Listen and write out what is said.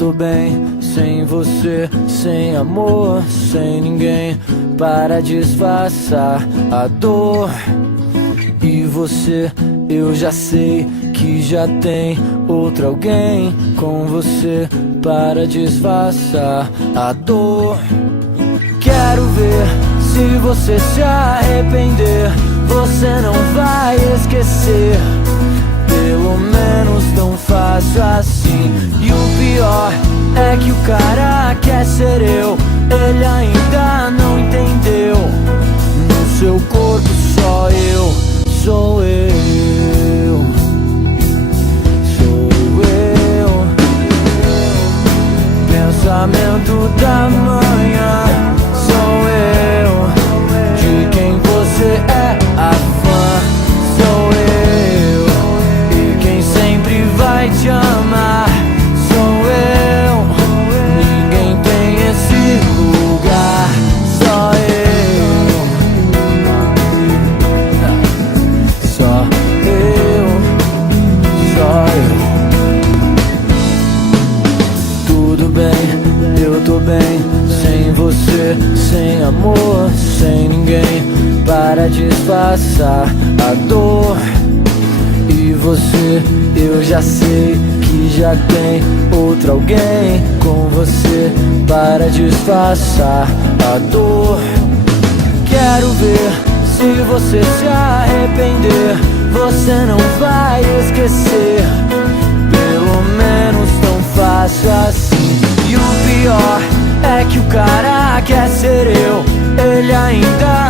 tô bem sem você, sem amor, sem ninguém para disfarçar a dor. E você, eu já sei que já tem outro alguém com você para disfarçar a dor. Quero ver se você se arrepender. Você não vai esquecer, pelo menos tão fácil assim. E o pior é que o cara quer ser eu, ele ainda não entendeu. No seu corpo só eu, sou eu, sou eu. Pensamento da manhã, sou eu. De quem você é a fã, sou eu. E quem sempre vai te amar, sou eu. Ninguém tem esse lugar, só eu. Só eu, só eu. Tudo bem, eu tô bem sem você, sem amor, sem ninguém para disfarçar a dor. E você, eu já sei que já tem outro alguém com você para disfarçar a dor. Quero ver se você se arrepender. Você não vai esquecer, pelo menos tão fácil assim. E o pior é que o cara quer ser eu, ele ainda